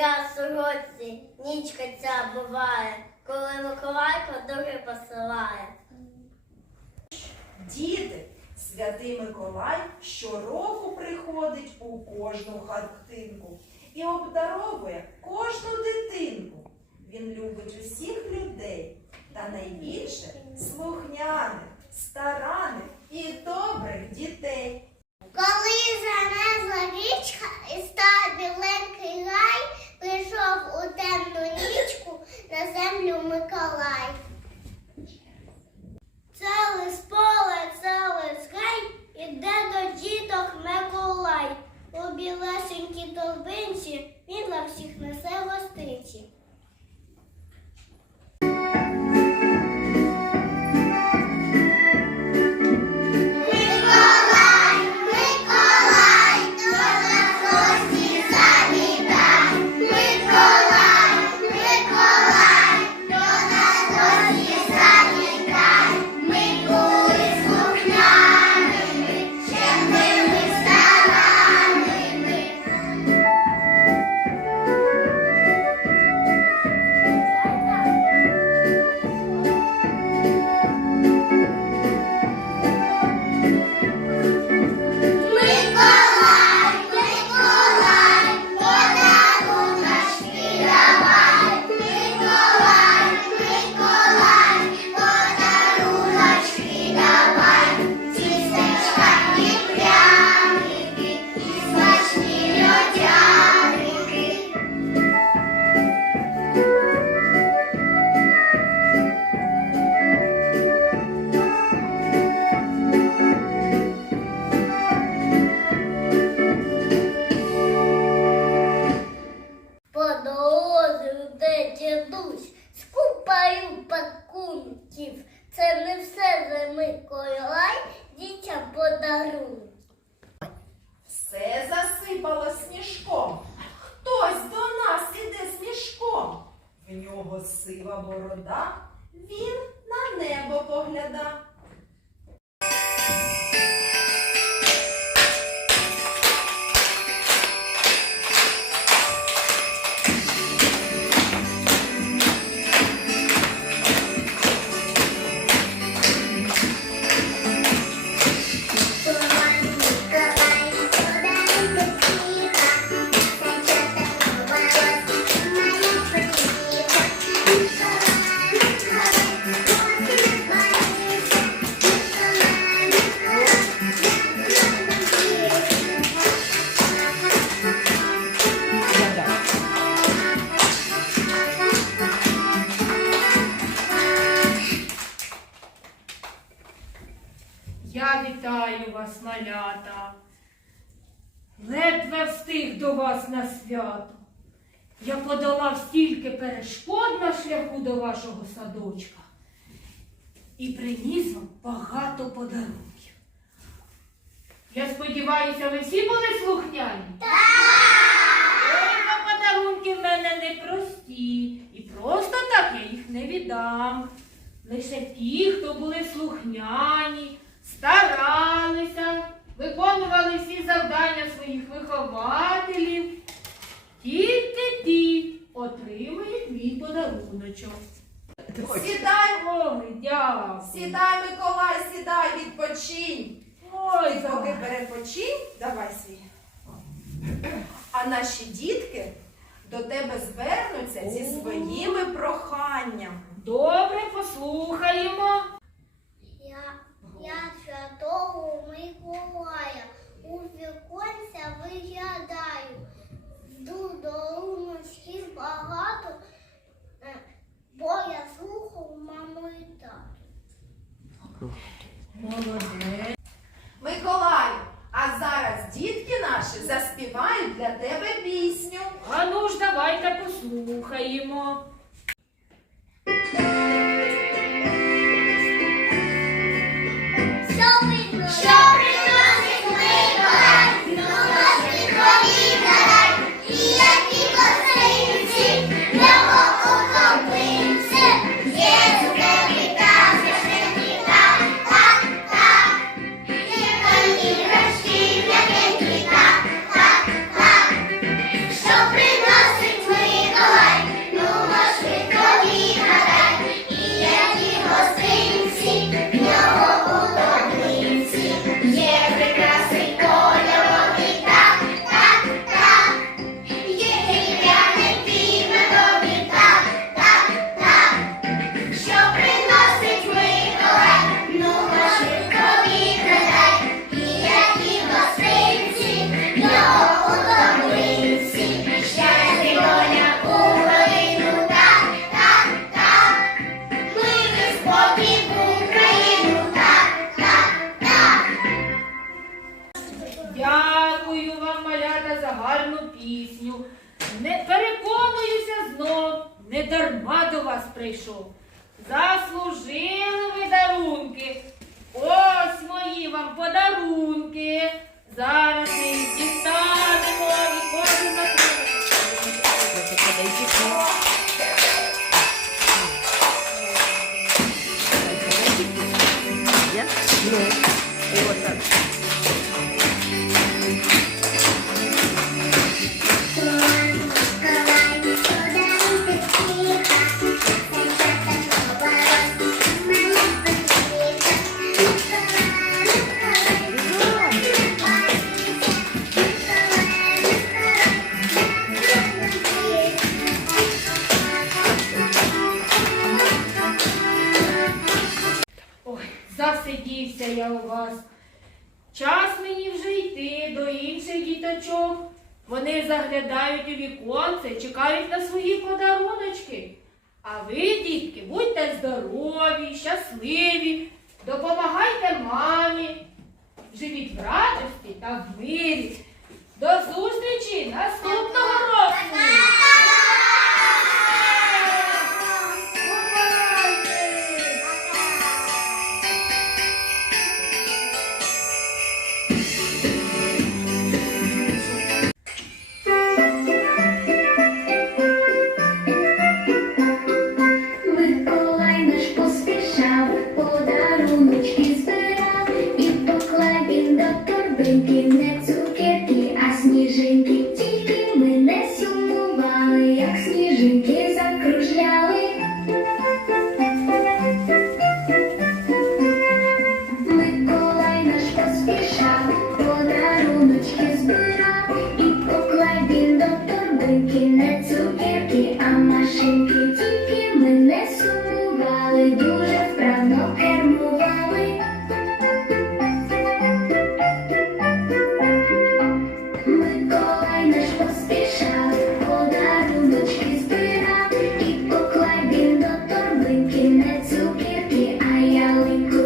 Я у році нічка ця буває, коли Миколайка дури посилає. Діти, святий Миколай щороку приходить у кожну хатинку і обдаровує кожну дитинку. Він любить усіх людей та найбільше слухняних, стараних і добрих дітей. Коли занесла річка і став біленький рай, прийшов у темну нічку на землю Миколай. Це не все за Миколай, дітям подарунок. Все засипало сніжком. Хтось до нас іде з мішком. В нього сива борода, він на небо погляда. Малята. Ледве встиг до вас на свято. Я подолав стільки перешкод на шляху до вашого садочка і приніс вам багато подарунків. Я сподіваюся, ви всі були слухняні? Так! подарунки в мене не прості. І просто так я їх не віддам. Лише ті, хто були слухняні, старалися, виконували всі завдання своїх вихователів. Тільки ті отримують мій подаруночок. Сідай, дякую. сідай, Миколай, сідай, відпочинь. Ой, Ти перепочинь, давай свій. А наші дітки до тебе звернуться зі своїми проханнями. Добре, послухаємо. Святого Миколая у віконця виглядаю. Жду даруночків багато, е, бо я слухав маму і тату. Молодець. Миколаю, а зараз дітки наші заспівають для тебе пісню. А ну ж давайте послухаємо. Пісню. Не переконуюся знов, не дарма до вас прийшов. Заслужили ви дарунки. Ось мої вам подарунки. Зараз ми їх дістанемо і кожен на засидівся я у вас. Час мені вже йти до інших діточок. Вони заглядають у віконце, чекають на свої подаруночки. А ви, дітки, будьте здорові, щасливі, допомагайте мамі, живіть в радості та в мирі. До зустрічі наступного року! як сніжинки закружляли. Миколай наш поспішав, подаруночки збирав і поклав він до торбинки не цукерки, а машинки тільки ми не сумували дуже. darling.